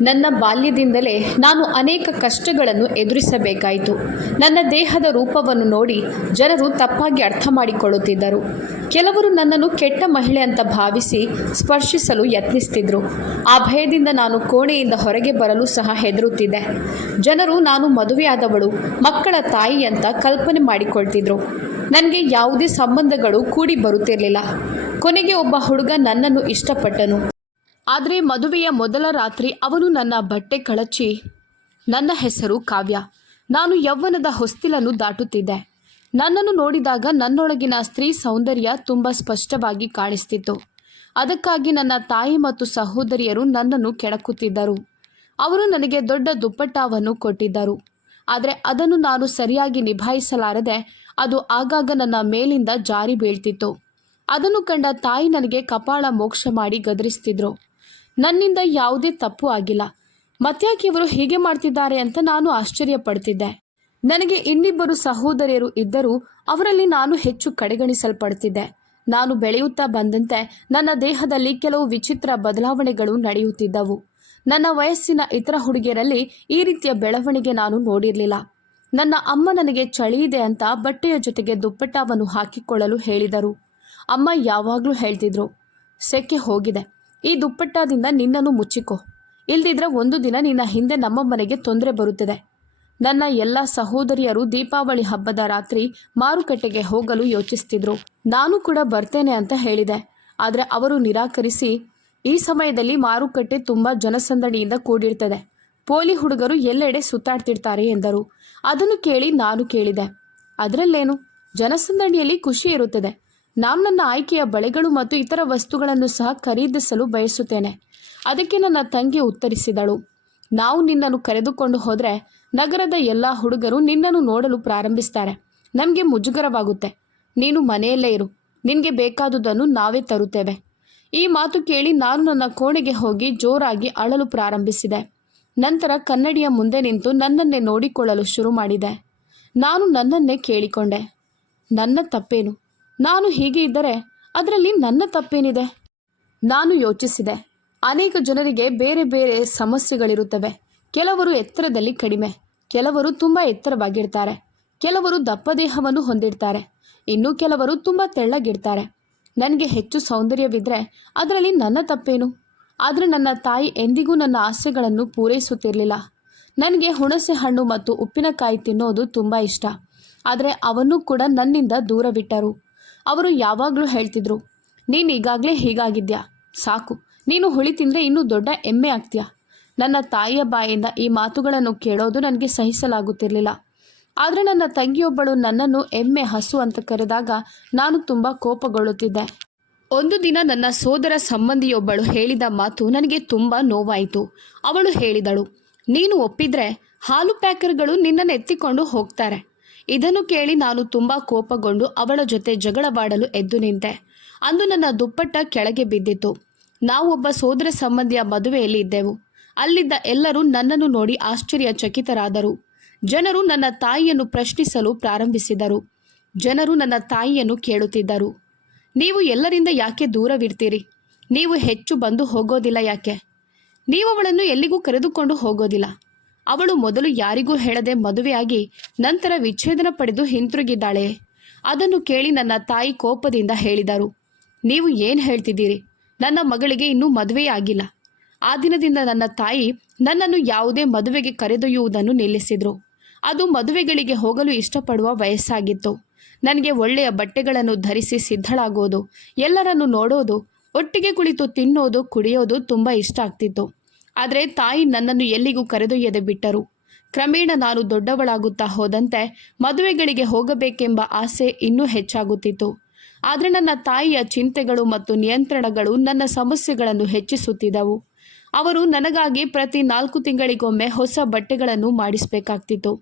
ನನ್ನ ಬಾಲ್ಯದಿಂದಲೇ ನಾನು ಅನೇಕ ಕಷ್ಟಗಳನ್ನು ಎದುರಿಸಬೇಕಾಯಿತು. ನನ್ನ ದೇಹದ ರೂಪವನ್ನು ನೋಡಿ ಜನರು ತಪ್ಪಾಗಿ ಅರ್ಥ ಮಾಡಿಕೊಳ್ಳುತ್ತಿದ್ದರು. ಕೆಲವರು ನನ್ನನ್ನು ಕೆಟ್ಟ ಮಹಿಳೆ ಅಂತ ಭಾವಿಸಿ ಸ್ಪರ್ಶಿಸಲು ಯತ್ನಿಸ್ತಿದ್ರು. ಆ ಭಯದಿಂದ ನಾನು ಕೋಣೆಯಿಂದ ಹೊರಗೆ ಬರಲು ಸಹ ಹೆದರುತ್ತಿದ್ದೆ. ಜನರು ನಾನು ಮದುವೆಯಾದವಳು, ಮಕ್ಕಳ ತಾಯಿ ಅಂತ ಕಲ್ಪನೆ ಮಾಡಿಕೊಳ್ತಿದ್ರು. ನನಗೆ ಯಾವುದೇ ಸಂಬಂಧಗಳು ಕೂಡಿ ಬರುತ್ತಿರಲಿಲ್ಲ. ಕೊನೆಗೆ ಒಬ್ಬ ಹುಡುಗ ನನ್ನನ್ನು ಇಷ್ಟಪಟ್ಟನು. ಆದರೆ ಮದುವೆಯ ಮೊದಲ ರಾತ್ರಿ ಅವನು ನನ್ನ ಬಟ್ಟೆ ಕಳಚಿ, ನನ್ನ ಹೆಸರು ಕಾವ್ಯ, ನಾನು ಯೌವನದ ಹೊಸ್ತಿಲನ್ನು ದಾಟುತ್ತಿದ್ದೆ. ನನ್ನನ್ನು ನೋಡಿದಾಗ ನನ್ನೊಳಗಿನ ಸ್ತ್ರೀ ಸೌಂದರ್ಯ ತುಂಬ ಸ್ಪಷ್ಟವಾಗಿ ಕಾಣಿಸ್ತಿತ್ತು. ಅದಕ್ಕಾಗಿ ನನ್ನ ತಾಯಿ ಮತ್ತು ಸಹೋದರಿಯರು ನನ್ನನ್ನು ಕೆಣಕುತ್ತಿದ್ದರು. ಅವರು ನನಗೆ ದೊಡ್ಡ ದುಪ್ಪಟ್ಟವನ್ನು ಕೊಟ್ಟಿದ್ದರು. ಆದರೆ ಅದನ್ನು ನಾನು ಸರಿಯಾಗಿ ನಿಭಾಯಿಸಲಾರದೆ ಅದು ಆಗಾಗ ನನ್ನ ಮೇಲಿಂದ ಜಾರಿ ಬೀಳ್ತಿತ್ತು. ಅದನ್ನು ಕಂಡ ತಾಯಿ ನನಗೆ ಕಪಾಳ ಮೋಕ್ಷ ಮಾಡಿ ಗದರಿಸ್ತಿದ್ರು. ನನ್ನಿಂದ ಯಾವುದೇ ತಪ್ಪು ಆಗಿಲ್ಲ, ಮತ್ತ್ಯಾಕೆ ಇವರು ಹೀಗೆ ಮಾಡ್ತಿದ್ದಾರೆ ಅಂತ ನಾನು ಆಶ್ಚರ್ಯಪಡ್ತಿದ್ದೆ. ನನಗೆ ಇನ್ನಿಬ್ಬರು ಸಹೋದರಿಯರು ಇದ್ದರೂ ಅವರಲ್ಲಿ ನಾನು ಹೆಚ್ಚು ಕಡೆಗಣಿಸಲ್ಪಡ್ತಿದ್ದೆ. ನಾನು ಬೆಳೆಯುತ್ತಾ ಬಂದಂತೆ ನನ್ನ ದೇಹದಲ್ಲಿ ಕೆಲವು ವಿಚಿತ್ರ ಬದಲಾವಣೆಗಳು ನಡೆಯುತ್ತಿದ್ದವು. ನನ್ನ ವಯಸ್ಸಿನ ಇತರ ಹುಡುಗಿಯರಲ್ಲಿ ಈ ರೀತಿಯ ಬೆಳವಣಿಗೆ ನಾನು ನೋಡಿರಲಿಲ್ಲ. ನನ್ನ ಅಮ್ಮ ನನಗೆ ಚಳಿ ಇದೆ ಅಂತ ಬಟ್ಟೆಯ ಜೊತೆಗೆ ದುಪ್ಪಟ್ಟವನ್ನು ಹಾಕಿಕೊಳ್ಳಲು ಹೇಳಿದರು. ಅಮ್ಮ ಯಾವಾಗಲೂ ಹೇಳ್ತಿದ್ರು, ಸೆಕೆ ಹೋಗಿದೆ, ಈ ದುಪ್ಪಟ್ಟದಿಂದ ನಿನ್ನನ್ನು ಮುಚ್ಚಿಕೊ, ಇಲ್ದಿದ್ರೆ ಒಂದು ದಿನ ನಿನ್ನ ಹಿಂದೆ ನಮ್ಮ ಮನೆಗೆ ತೊಂದರೆ ಬರುತ್ತದೆ. ನನ್ನ ಎಲ್ಲ ಸಹೋದರಿಯರು ದೀಪಾವಳಿ ಹಬ್ಬದ ರಾತ್ರಿ ಮಾರುಕಟ್ಟೆಗೆ ಹೋಗಲು ಯೋಚಿಸ್ತಿದ್ರು. ನಾನು ಕೂಡ ಬರ್ತೇನೆ ಅಂತ ಹೇಳಿದೆ. ಆದರೆ ಅವರು ನಿರಾಕರಿಸಿ, ಈ ಸಮಯದಲ್ಲಿ ಮಾರುಕಟ್ಟೆ ತುಂಬ ಜನಸಂದಣಿಯಿಂದ ಕೂಡಿರ್ತದೆ, ಪೋಲಿ ಹುಡುಗರು ಎಲ್ಲೆಡೆ ಸುತ್ತಾಡ್ತಿರ್ತಾರೆ ಎಂದರು. ಅದನ್ನು ಕೇಳಿ ನಾನು ಕೇಳಿದೆ, ಅದರಲ್ಲೇನು, ಜನಸಂದಣಿಯಲ್ಲಿ ಖುಷಿ ಇರುತ್ತದೆ. ನಾನು ನನ್ನ ಆಯ್ಕೆಯ ಬಳೆಗಳು ಮತ್ತು ಇತರ ವಸ್ತುಗಳನ್ನು ಸಹ ಖರೀದಿಸಲು ಬಯಸುತ್ತೇನೆ. ಅದಕ್ಕೆ ನನ್ನ ತಂಗಿ ಉತ್ತರಿಸಿದಳು, ನಾವು ನಿನ್ನನ್ನು ಕರೆದುಕೊಂಡು ಹೋದರೆ ನಗರದ ಎಲ್ಲ ಹುಡುಗರು ನಿನ್ನನ್ನು ನೋಡಲು ಪ್ರಾರಂಭಿಸ್ತಾರೆ. ನಮಗೆ ಮುಜುಗರವಾಗುತ್ತೆ. ನೀನು ಮನೆಯಲ್ಲೇ ಇರು, ನಿನಗೆ ಬೇಕಾದುದನ್ನು ನಾವೇ ತರುತ್ತೇವೆ. ಈ ಮಾತು ಕೇಳಿ ನಾನು ನನ್ನ ಕೋಣೆಗೆ ಹೋಗಿ ಜೋರಾಗಿ ಅಳಲು ಪ್ರಾರಂಭಿಸಿದೆ. ನಂತರ ಕನ್ನಡಿಯ ಮುಂದೆ ನಿಂತು ನನ್ನನ್ನೇ ನೋಡಿಕೊಳ್ಳಲು ಶುರು ಮಾಡಿದೆ. ನಾನು ನನ್ನನ್ನೇ ಕೇಳಿಕೊಂಡೆ, ನನ್ನ ತಪ್ಪೇನು? ನಾನು ಹೀಗೆ ಇದ್ದರೆ ಅದರಲ್ಲಿ ನನ್ನ ತಪ್ಪೇನಿದೆ? ನಾನು ಯೋಚಿಸಿದೆ. ಅನೇಕ ಜನರಿಗೆ ಬೇರೆ ಬೇರೆ ಸಮಸ್ಯೆಗಳಿರುತ್ತವೆ. ಕೆಲವರು ಎತ್ತರದಲ್ಲಿ ಕಡಿಮೆ, ಕೆಲವರು ತುಂಬ ಎತ್ತರವಾಗಿರ್ತಾರೆ, ಕೆಲವರು ದಪ್ಪ ದೇಹವನ್ನು ಹೊಂದಿರ್ತಾರೆ, ಇನ್ನು ಕೆಲವರು ತುಂಬ ತೆಳ್ಳಗಿರ್ತಾರೆ. ನನಗೆ ಹೆಚ್ಚು ಸೌಂದರ್ಯವಿದ್ದರೆ ಅದರಲ್ಲಿ ನನ್ನ ತಪ್ಪೇನು? ಆದರೆ ನನ್ನ ತಾಯಿ ಎಂದಿಗೂ ನನ್ನ ಆಸೆಗಳನ್ನು ಪೂರೈಸುತ್ತಿರಲಿಲ್ಲ. ನನಗೆ ಹುಣಸೆ ಹಣ್ಣು ಮತ್ತು ಉಪ್ಪಿನಕಾಯಿ ತಿನ್ನೋದು ತುಂಬ ಇಷ್ಟ. ಆದರೆ ಅವನ್ನು ಕೂಡ ನನ್ನಿಂದ ದೂರವಿಟ್ಟರು. ಅವರು ಯಾವಾಗಲೂ ಹೇಳ್ತಿದ್ರು, ನೀನು ಈಗಾಗಲೇ ಹೀಗಾಗಿದ್ಯಾ, ಸಾಕು, ನೀನು ಹುಳಿ ತಿಂದರೆ ಇನ್ನೂ ದೊಡ್ಡ ಎಮ್ಮೆ ಆಗ್ತೀಯಾ. ನನ್ನ ತಾಯಿಯ ಬಾಯಿಂದ ಈ ಮಾತುಗಳನ್ನು ಕೇಳೋದು ನನಗೆ ಸಹಿಸಲಾಗುತ್ತಿರಲಿಲ್ಲ. ಆದರೆ ನನ್ನ ತಂಗಿಯೊಬ್ಬಳು ನನ್ನನ್ನು ಎಮ್ಮೆ, ಹಸು ಅಂತ ಕರೆದಾಗ ನಾನು ತುಂಬ ಕೋಪಗೊಳ್ಳುತ್ತಿದ್ದೆ. ಒಂದು ದಿನ ನನ್ನ ಸೋದರ ಸಂಬಂಧಿಯೊಬ್ಬಳು ಹೇಳಿದ ಮಾತು ನನಗೆ ತುಂಬ ನೋವಾಯಿತು. ಅವಳು ಹೇಳಿದಳು, ನೀನು ಒಪ್ಪಿದ್ರೆ ಹಾಲು ಪ್ಯಾಕರ್ಗಳು ನಿನ್ನನ್ನು ಎತ್ತಿಕೊಂಡು ಹೋಗ್ತಾರೆ. ಇದನ್ನು ಕೇಳಿ ನಾನು ತುಂಬ ಕೋಪಗೊಂಡು ಅವಳ ಜೊತೆ ಜಗಳವಾಡಲು ಎದ್ದು ನಿಂತೆ. ಅಂದು ನನ್ನ ದುಪ್ಪಟ್ಟ ಕೆಳಗೆ ಬಿದ್ದಿತ್ತು. ನಾವು ಒಬ್ಬ ಸೋದರ ಸಂಬಂಧಿಯ ಮದುವೆಯಲ್ಲಿ ಇದ್ದೆವು. ಅಲ್ಲಿದ್ದ ಎಲ್ಲರೂ ನನ್ನನ್ನು ನೋಡಿ ಆಶ್ಚರ್ಯಚಕಿತರಾದರು. ಜನರು ನನ್ನ ತಾಯಿಯನ್ನು ಪ್ರಶ್ನಿಸಲು ಪ್ರಾರಂಭಿಸಿದರು. ಜನರು ನನ್ನ ತಾಯಿಯನ್ನು ಕೇಳುತ್ತಿದ್ದರು, ನೀವು ಎಲ್ಲರಿಂದ ಯಾಕೆ ದೂರವಿರ್ತೀರಿ? ನೀವು ಹೆಚ್ಚು ಬಂದು ಹೋಗೋದಿಲ್ಲ ಯಾಕೆ? ನೀವು ಅವಳನ್ನು ಎಲ್ಲಿಗೂ ಕರೆದುಕೊಂಡು ಹೋಗೋದಿಲ್ಲ. ಅವಳು ಮೊದಲು ಯಾರಿಗೂ ಹೇಳದೆ ಮದುವೆಯಾಗಿ ನಂತರ ವಿಚ್ಛೇದನ ಪಡೆದು ಹಿಂತಿರುಗಿದ್ದಾಳೆ. ಅದನ್ನು ಕೇಳಿ ನನ್ನ ತಾಯಿ ಕೋಪದಿಂದ ಹೇಳಿದರು, ನೀವು ಏನು ಹೇಳ್ತಿದ್ದೀರಿ? ನನ್ನ ಮಗಳಿಗೆ ಇನ್ನೂ ಮದುವೆಯೇ ಆಗಿಲ್ಲ. ಆ ದಿನದಿಂದ ನನ್ನ ತಾಯಿ ನನ್ನನ್ನು ಯಾವುದೇ ಮದುವೆಗೆ ಕರೆದೊಯ್ಯುವುದನ್ನು ನಿಲ್ಲಿಸಿದರು. ಅದು ಮದುವೆಗಳಿಗೆ ಹೋಗಲು ಇಷ್ಟಪಡುವ ವಯಸ್ಸಾಗಿತ್ತು. ನನಗೆ ಒಳ್ಳೆಯ ಬಟ್ಟೆಗಳನ್ನು ಧರಿಸಿ ಸಿದ್ಧಳಾಗೋದು, ಎಲ್ಲರನ್ನು ನೋಡೋದು, ಒಟ್ಟಿಗೆ ಕುಳಿತು ತಿನ್ನೋದು, ಕುಡಿಯೋದು ತುಂಬ ಇಷ್ಟ ಆಗ್ತಿತ್ತು. ಆದರೆ ತಾಯಿ ನನ್ನನ್ನು ಎಲ್ಲಿಗೂ ಕರೆದೊಯ್ಯದೆ ಬಿಟ್ಟರು. ಕ್ರಮೇಣ ನಾನು ದೊಡ್ಡವಳಾಗುತ್ತಾ ಹೋದಂತೆ ಮದುವೆಗಳಿಗೆ ಹೋಗಬೇಕೆಂಬ ಆಸೆ ಇನ್ನೂ ಹೆಚ್ಚಾಗುತ್ತಿತ್ತು. ಆದರೆ ನನ್ನ ತಾಯಿಯ ಚಿಂತೆಗಳು ಮತ್ತು ನಿಯಂತ್ರಣಗಳು ನನ್ನ ಸಮಸ್ಯೆಗಳನ್ನು ಹೆಚ್ಚಿಸುತ್ತಿದ್ದವು. ಅವರು ನನಗಾಗಿ ಪ್ರತಿ 4 ತಿಂಗಳಿಗೊಮ್ಮೆ ಹೊಸ ಬಟ್ಟೆಗಳನ್ನು ಮಾಡಿಸಬೇಕಾಗ್ತಿತ್ತು.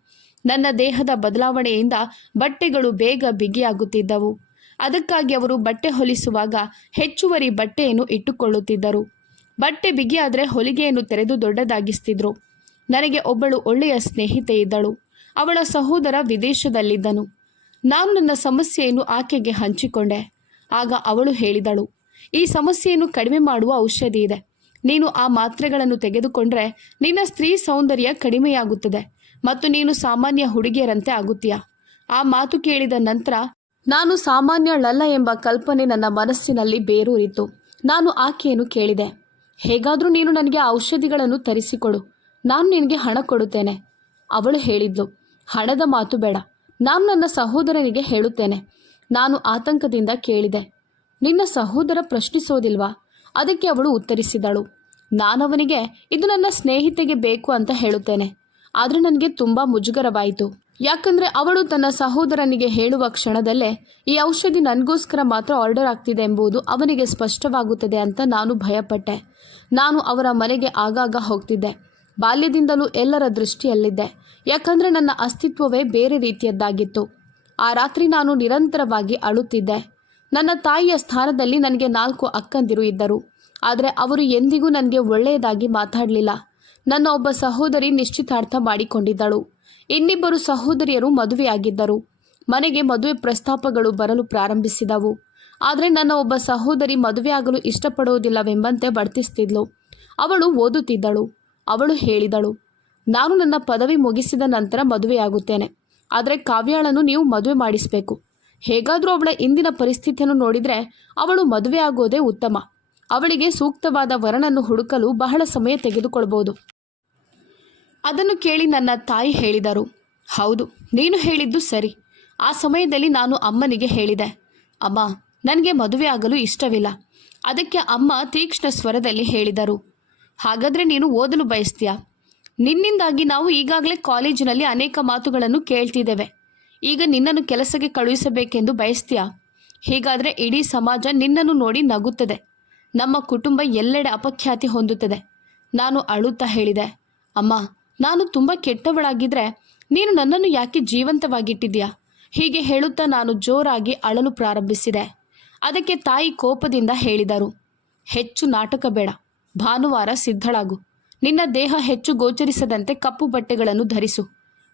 ನನ್ನ ದೇಹದ ಬದಲಾವಣೆಯಿಂದ ಬಟ್ಟೆಗಳು ಬೇಗ ಬಿಗಿಯಾಗುತ್ತಿದ್ದವು. ಅದಕ್ಕಾಗಿ ಅವರು ಬಟ್ಟೆ ಹೊಲಿಸುವಾಗ ಹೆಚ್ಚುವರಿ ಬಟ್ಟೆಯನ್ನು ಇಟ್ಟುಕೊಳ್ಳುತ್ತಿದ್ದರು. ಬಟ್ಟೆ ಬಿಗಿಯಾದರೆ ಹೊಲಿಗೆಯನ್ನು ತೆರೆದು ದೊಡ್ಡದಾಗಿಸ್ತಿದ್ರು. ನನಗೆ ಒಬ್ಬಳು ಒಳ್ಳೆಯ ಸ್ನೇಹಿತೆ ಇದ್ದಳು. ಅವಳ ಸಹೋದರ ವಿದೇಶದಲ್ಲಿದ್ದನು. ನಾನು ನನ್ನ ಸಮಸ್ಯೆಯನ್ನು ಆಕೆಗೆ ಹಂಚಿಕೊಂಡೆ. ಆಗ ಅವಳು ಹೇಳಿದಳು, ಈ ಸಮಸ್ಯೆಯನ್ನು ಕಡಿಮೆ ಮಾಡುವ ಔಷಧಿ ಇದೆ. ನೀನು ಆ ಮಾತ್ರೆಗಳನ್ನು ತೆಗೆದುಕೊಂಡ್ರೆ ನಿನ್ನ ಸ್ತ್ರೀ ಸೌಂದರ್ಯ ಕಡಿಮೆಯಾಗುತ್ತದೆ ಮತ್ತು ನೀನು ಸಾಮಾನ್ಯ ಹುಡುಗಿಯರಂತೆ ಆಗುತ್ತೀಯ. ಆ ಮಾತು ಕೇಳಿದ ನಂತರ ನಾನು ಸಾಮಾನ್ಯಳಲ್ಲ ಎಂಬ ಕಲ್ಪನೆ ನನ್ನ ಮನಸ್ಸಿನಲ್ಲಿ ಬೇರೂರಿತು. ನಾನು ಆಕೆಯನ್ನು ಕೇಳಿದೆ, ಹೇಗಾದರೂ ನೀನು ನನಗೆ ಆ ಔಷಧಿಗಳನ್ನು ತರಿಸಿಕೊಡು, ನಾನು ನಿನಗೆ ಹಣ ಕೊಡುತ್ತೇನೆ. ಅವಳು ಹೇಳಿದ್ಲು, ಹಣದ ಮಾತು ಬೇಡ, ನಾನು ನನ್ನ ಸಹೋದರನಿಗೆ ಹೇಳುತ್ತೇನೆ. ನಾನು ಆತಂಕದಿಂದ ಕೇಳಿದೆ, ನಿನ್ನ ಸಹೋದರ ಪ್ರಶ್ನಿಸೋದಿಲ್ವಾ? ಅದಕ್ಕೆ ಅವಳು ಉತ್ತರಿಸಿದಳು, ನಾನವನಿಗೆ ಇದು ನನ್ನ ಸ್ನೇಹಿತೆಗೆ ಬೇಕು ಅಂತ ಹೇಳುತ್ತೇನೆ. ಆದರೆ ನನಗೆ ತುಂಬ ಮುಜುಗರವಾಯಿತು. ಯಾಕಂದರೆ ಅವಳು ತನ್ನ ಸಹೋದರನಿಗೆ ಹೇಳುವ ಕ್ಷಣದಲ್ಲೇ ಈ ಔಷಧಿ ನನಗೋಸ್ಕರ ಮಾತ್ರ ಆರ್ಡರ್ ಆಗ್ತಿದೆ ಎಂಬುದು ಅವನಿಗೆ ಸ್ಪಷ್ಟವಾಗುತ್ತದೆ ಅಂತ ನಾನು ಭಯಪಟ್ಟೆ. ನಾನು ಅವರ ಮನೆಗೆ ಆಗಾಗ ಹೋಗ್ತಿದ್ದೆ. ಬಾಲ್ಯದಿಂದಲೂ ಎಲ್ಲರ ದೃಷ್ಟಿಯಲ್ಲಿದ್ದೆ. ಯಾಕಂದರೆ ನನ್ನ ಅಸ್ತಿತ್ವವೇ ಬೇರೆ ರೀತಿಯದ್ದಾಗಿತ್ತು. ಆ ರಾತ್ರಿ ನಾನು ನಿರಂತರವಾಗಿ ಅಳುತ್ತಿದ್ದೆ. ನನ್ನ ತಾಯಿಯ ಸ್ಥಾನದಲ್ಲಿ ನನಗೆ 4 ಅಕ್ಕಂದಿರು ಇದ್ದರು. ಆದರೆ ಅವರು ಎಂದಿಗೂ ನನಗೆ ಒಳ್ಳೆಯದಾಗಿ ಮಾತಾಡಲಿಲ್ಲ. ನನ್ನ ಒಬ್ಬ ಸಹೋದರಿ ನಿಶ್ಚಿತಾರ್ಥ ಮಾಡಿಕೊಂಡಿದ್ದಳು. ಇನ್ನಿಬ್ಬರು ಸಹೋದರಿಯರು ಮದುವೆಯಾಗಿದ್ದರು. ಮನೆಗೆ ಮದುವೆ ಪ್ರಸ್ತಾಪಗಳು ಬರಲು ಪ್ರಾರಂಭಿಸಿದವು. ಆದರೆ ನನ್ನ ಒಬ್ಬ ಸಹೋದರಿ ಮದುವೆಯಾಗಲು ಇಷ್ಟಪಡುವುದಿಲ್ಲವೆಂಬಂತೆ ವರ್ತಿಸ್ತಿದ್ಲು. ಅವಳು ಓದುತ್ತಿದ್ದಳು. ಅವಳು ಹೇಳಿದಳು, ನಾನು ನನ್ನ ಪದವಿ ಮುಗಿಸಿದ ನಂತರ ಮದುವೆಯಾಗುತ್ತೇನೆ. ಆದರೆ ಕಾವ್ಯಾಳನ್ನು ನೀವು ಮದುವೆ ಮಾಡಿಸಬೇಕು. ಹೇಗಾದರೂ ಅವಳ ಇಂದಿನ ಪರಿಸ್ಥಿತಿಯನ್ನು ನೋಡಿದರೆ ಅವಳು ಮದುವೆ ಆಗೋದೇ ಉತ್ತಮ. ಅವಳಿಗೆ ಸೂಕ್ತವಾದ ವರನನ್ನು ಹುಡುಕಲು ಬಹಳ ಸಮಯ ತೆಗೆದುಕೊಳ್ಬೋದು. ಅದನ್ನು ಕೇಳಿ ನನ್ನ ತಾಯಿ ಹೇಳಿದರು, ಹೌದು, ನೀನು ಹೇಳಿದ್ದು ಸರಿ. ಆ ಸಮಯದಲ್ಲಿ ನಾನು ಅಮ್ಮನಿಗೆ ಹೇಳಿದೆ, ಅಮ್ಮ, ನನಗೆ ಮದುವೆ ಆಗಲು ಇಷ್ಟವಿಲ್ಲ. ಅದಕ್ಕೆ ಅಮ್ಮ ತೀಕ್ಷ್ಣ ಸ್ವರದಲ್ಲಿ ಹೇಳಿದರು, ಹಾಗಾದರೆ ನೀನು ಓದಲು ಬಯಸ್ತೀಯಾ? ನಿನ್ನಿಂದಾಗಿ ನಾವು ಈಗಾಗಲೇ ಕಾಲೇಜಿನಲ್ಲಿ ಅನೇಕ ಮಾತುಗಳನ್ನು ಕೇಳ್ತಿದ್ದೇವೆ. ಈಗ ನಿನ್ನನ್ನು ಕೆಲಸಕ್ಕೆ ಕಳುಹಿಸಬೇಕೆಂದು ಬಯಸ್ತೀಯಾ? ಹೀಗಾದರೆ ಇಡೀ ಸಮಾಜ ನಿನ್ನನ್ನು ನೋಡಿ ನಗುತ್ತದೆ. ನಮ್ಮ ಕುಟುಂಬ ಎಲ್ಲೆಡೆ ಅಪಖ್ಯಾತಿ ಹೊಂದುತ್ತದೆ. ನಾನು ಅಳುತ್ತಾ ಹೇಳಿದೆ, ಅಮ್ಮ, ನಾನು ತುಂಬ ಕೆಟ್ಟವಳಾಗಿದ್ದರೆ ನೀನು ನನ್ನನ್ನು ಯಾಕೆ ಜೀವಂತವಾಗಿಟ್ಟಿದ್ದೀಯಾ? ಹೀಗೆ ಹೇಳುತ್ತಾ ನಾನು ಜೋರಾಗಿ ಅಳಲು ಪ್ರಾರಂಭಿಸಿದೆ. ಅದಕ್ಕೆ ತಾಯಿ ಕೋಪದಿಂದ ಹೇಳಿದರು, ಹೆಚ್ಚು ನಾಟಕ ಬೇಡ. ಭಾನುವಾರ ಸಿದ್ಧಳಾಗು. ನಿನ್ನ ದೇಹ ಹೆಚ್ಚು ಗೋಚರಿಸದಂತೆ ಕಪ್ಪು ಬಟ್ಟೆಗಳನ್ನು ಧರಿಸು.